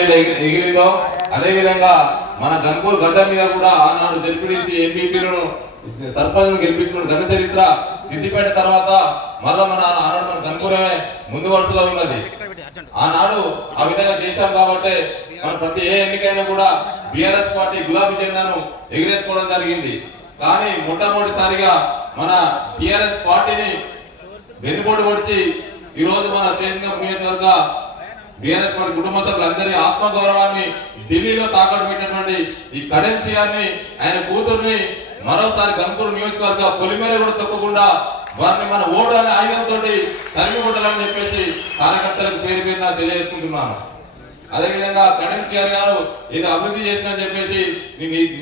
ఎగిరిందో అదే విధంగా మన గన్పూర్ గడ్డ మీద కూడా ఆనాడు జడ్పీటీసీ ఎంపీపీలను సర్పంచ్ గెలిపించుకున్న ఘన చరిత్ర సిద్దిపేట తర్వాత మళ్ళా ఆనాడు మన గన్పూరే ముందు వరుసలో ఉన్నది. ఆనాడు ఆ విధంగా చేశాం కాబట్టి మన ప్రతి ఏ ఎన్నికైనా కూడా బీఆర్ఎస్ పార్టీ గులాబీ జెండాను ఎగిరేసుకోవడం జరిగింది. కానీ మొట్టమొదటిసారిగా మన టిఆర్ఎస్ పార్టీని వెన్నుపోటు పొడిచి ఈ రోజు మన చేసిన నియోజకవర్గ బీఆర్ఎస్ పార్టీ కుటుంబ సభ్యులందరి ఆత్మగౌరవాన్ని ఢిల్లీలో తాకట్టు పెట్టినటువంటి ఈ కడెన్సీఆర్ ని ఆయన కూతుర్ని మరోసారి గన్పూర్ నియోజకవర్గ పొలిమేర కూడా తొక్కకుండా వారిని మన ఓటు అనే ఆయుధంతో తరిమి కొట్టాలని చెప్పేసి కార్యకర్తలకు పేరు పేరున తెలియజేసుకుంటున్నాను. అదేవిధంగా కడెన్సీఆర్ గారు ఇది అభివృద్ధి చేసినని చెప్పేసి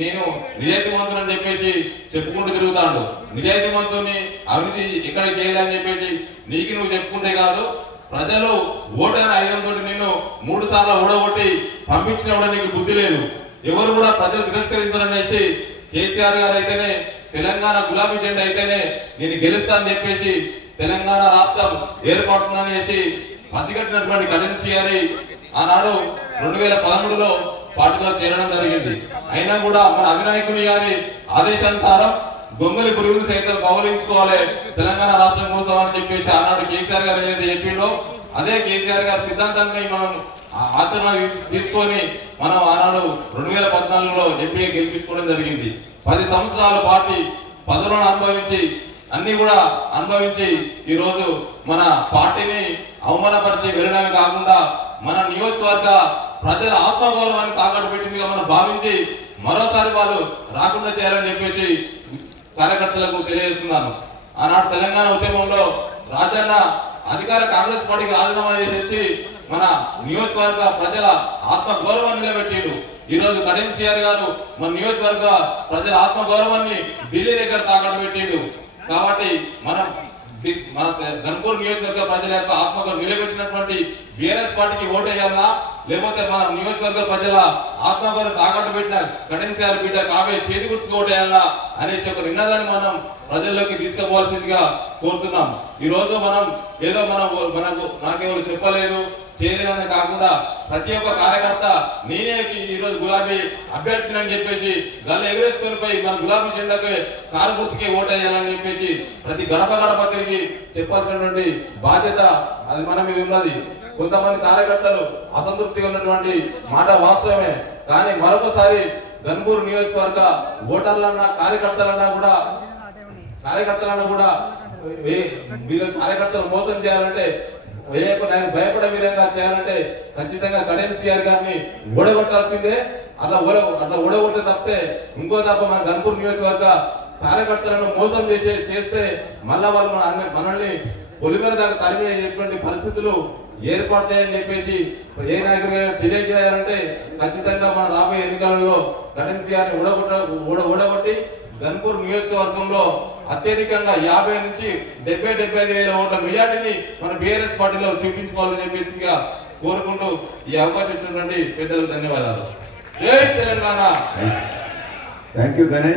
నేను నిజాయితీమంతుని చెప్పేసి చెప్పుకుంటూ తిరుగుతాడు. నిజాయితీమంతుని అభివృద్ధి ఎక్కడ చేయాలని చెప్పేసి నీకు నువ్వు చెప్పుకుంటే కాదు, ప్రజలు ఓటైన ఆయుధంతో నిన్ను 3 సార్లు ఓడగొట్టి పంపించిన కూడా నీకు బుద్ధి లేదు. ఎవరు కూడా ప్రజలు తిరస్కరిస్తారనేసి కేసీఆర్ గారు అయితేనే తెలంగాణ గులాబీ జెండా అయితేనే నేను గెలుస్తానని చెప్పేసి తెలంగాణ రాష్ట్రం ఏర్పడుతుందని చేసి పసిగట్టినటువంటి కడెన్సీఆర్ ఆనాడు 2013లో పార్టీలో చేరడం జరిగింది. అయినా కూడా మన అధినాయకుని గారి ఆదేశానుసారం దొంగలి పురుగులు సైతం కౌలించుకోవాలి తెలంగాణ రాష్ట్రం కోసం అని చెప్పేసి ఆనాడు కేసీఆర్ గారు ఏదైతే చెప్పిండో అదే కేసీఆర్ గారి సిద్ధాంతాన్ని మనం ఆచరణ తీసుకొని మనం ఆనాడు 2014లో ఎంపీగా గెలిపించుకోవడం జరిగింది. 10 సంవత్సరాల పార్టీ పదవులను అనుభవించి అన్ని కూడా అనుభవించి ఈ రోజు మన పార్టీని అవమానపరిచి వెళ్ళడమే కాకుండా మన నియోజకవర్గ ప్రజల ఆత్మగౌరవాన్ని తాకట్టు పెట్టిందిగా మనం భావించి మరోసారి వాళ్ళు రాకుండా చేయాలని చెప్పేసి కార్యకర్తలకు తెలియజేస్తున్నాను. ఆనాడు తెలంగాణ ఉద్యమంలో రాజన్న అధికార కాంగ్రెస్ పార్టీకి రాజీనామా చేసేసి మన నియోజకవర్గ ప్రజల ఆత్మగౌరవాన్ని నిలబెట్టిండు. ఈ రోజు కడెన్సీఆర్ గారు మన నియోజకవర్గ ప్రజల ఆత్మగౌరవాన్ని ఢిల్లీ దగ్గర తాకట్టు పెట్టిండు. కాబట్టి మన గన్పూర్ నియోజకవర్గ ప్రజల యొక్క ఆత్మగౌరవం నిలబెట్టినటువంటి బీఆర్ఎస్ పార్టీకి ఓటు వేయాలన్నా లేకపోతే మన నియోజకవర్గ ప్రజల ఆత్మగౌరవం తాకట్టు పెట్టిన కడెన్సీఆర్ బిడ్డ కావే చేతి గుర్తుకు ఓటు వేయాలన్నా అనేసి ఒక నినాదాన్ని మనం ప్రజల్లోకి తీసుకుపోవాల్సిందిగా కోరుతున్నాం. ఈ రోజు మనం ఏదో నాకెవరు చెప్పలేదు చేయలేదని కాకుండా ప్రతి ఒక్క కార్యకర్త నేనే ఈ రోజు గులాబీ అభ్యర్థిని అని చెప్పేసి గల్ల ఎగరేసుకొని పోయి మన గులాబీ జెండాకి కారు గుర్తుకి ఓటు వేయాలని చెప్పేసి ప్రతి గడప గడప తిరిగి చెప్పాల్సినటువంటి బాధ్యత అది మన మీద ఉన్నది. కొంతమంది కార్యకర్తలు అసంతృప్తిగా ఉన్నటువంటి మాట వాస్తవమే. కానీ మరొకసారి గన్పూర్ నియోజకవర్గ ఓటర్లన్నా కార్యకర్తలన్నా కూడా కార్యకర్తలు మోసం చేయాలంటే భయపడే విధంగా చేయాలంటే ఖచ్చితంగా కడెన్సీఆర్ గారిని ఓడగొట్టాల్సిందే. అట్లా ఓడగొట్టే తప్పితే ఇంకో తప్ప మన గన్పూర్ నియోజకవర్గ కార్యకర్తలను మోసం చేస్తే మళ్ళా వాళ్ళు మనల్ని పొలిమేర దాకా తరిమేటువంటి పరిస్థితులు ఏర్పడతాయని చెప్పేసి ఏ నాయకులు తెలియజేయాలంటే ఖచ్చితంగా మన రాబోయే ఎన్నికలలో కడెన్సీఆర్ ఓడగొట్టి గన్పూర్ నియోజకవర్గంలో అత్యధికంగా 50 నుంచి 70-75 వేల ఓట్ల మెజార్టీని మన బీఆర్ఎస్ పార్టీలో చూపించుకోవాలని చెప్పేసి కోరుకుంటూ ఈ అవకాశం ఇచ్చినటువంటి పెద్దలకు ధన్యవాదాలు. జై తెలంగాణ. Thank you Ganesh.